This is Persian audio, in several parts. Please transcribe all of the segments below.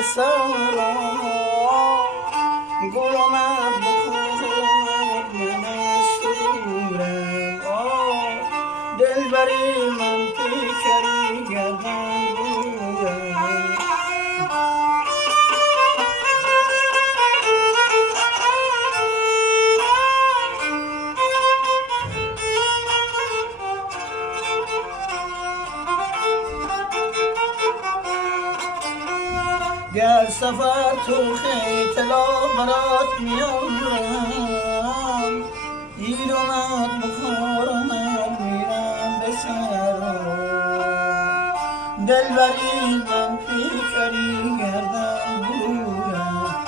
به سارا گل آمد بخورم من سرورم دلبری من پیکری گردن بورم گر سفر تو خیتلا برات میارم ایر اومد بخور اومد میرم به سرم دلبری من پیکری گردن بورم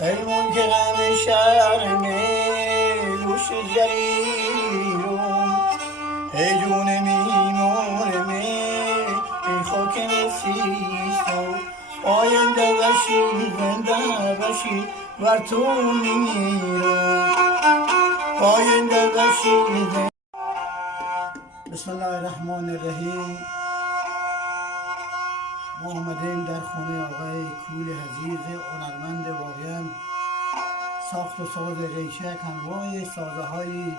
ای ملک غم شرم گوش جریرم ای جون میمونم ای خاک نسیستم آینده باشی زنده باشی ور تو میمیرم آینده باشی زنده. بسم الله الرحمن الرحیم. ما آمدیم در خانه آقای کول حزیز هنرمند واقعا ساخت و ساز ریشک انواع سازه های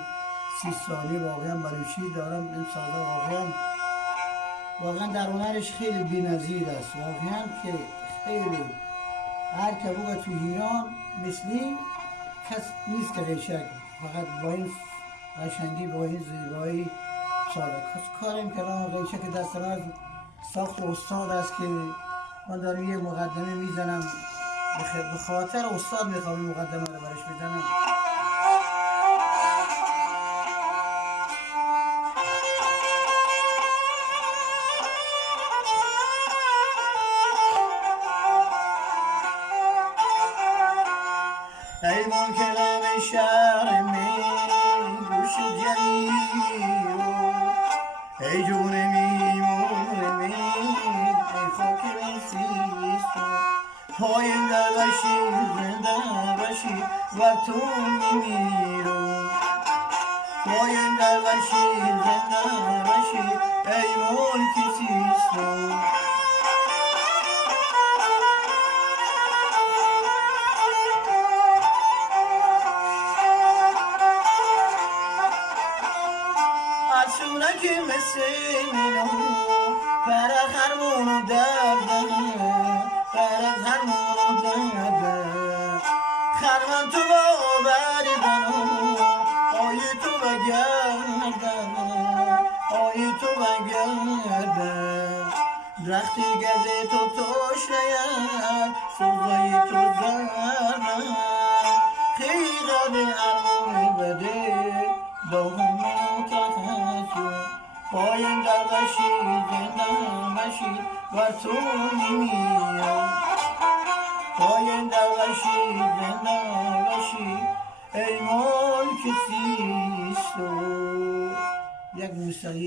سیستانی واقعا بلوچی دارم. این سازه واقعا در هنرش خیلی بی‌نظیر است واقعا که خیلی هر که بگه تو ایران مثلی کس نیست که ریشک فقط با این قشنگی با این زیبایی سازه کارم کردم. ریشک دست من ساخت استاد است که من دارم یه مقدمه میزنم به خاطر استاد میخوام این مقدمه رو برش بزنم. ای ملک غم شرم گوش جریرم ای جون میمونم ای خاک نسیستم پاینده باشی زنده باشی ور تو میمیرم پاینده باشی زنده باشی ای ملک سیستم. که مثل منو پر از هرمونو درده پر از هرمونو درده خرمن تو با بری بنو آی تو بگرده آی تو بگرده درختی گزه تو توش نید سوزای تو زرده خیغاد ارمونی بده دوهم پاینده باشی زنده باشی ور تو میمیرم پاینده باشی زنده باشی ای ملک سیستم. یک موسیقی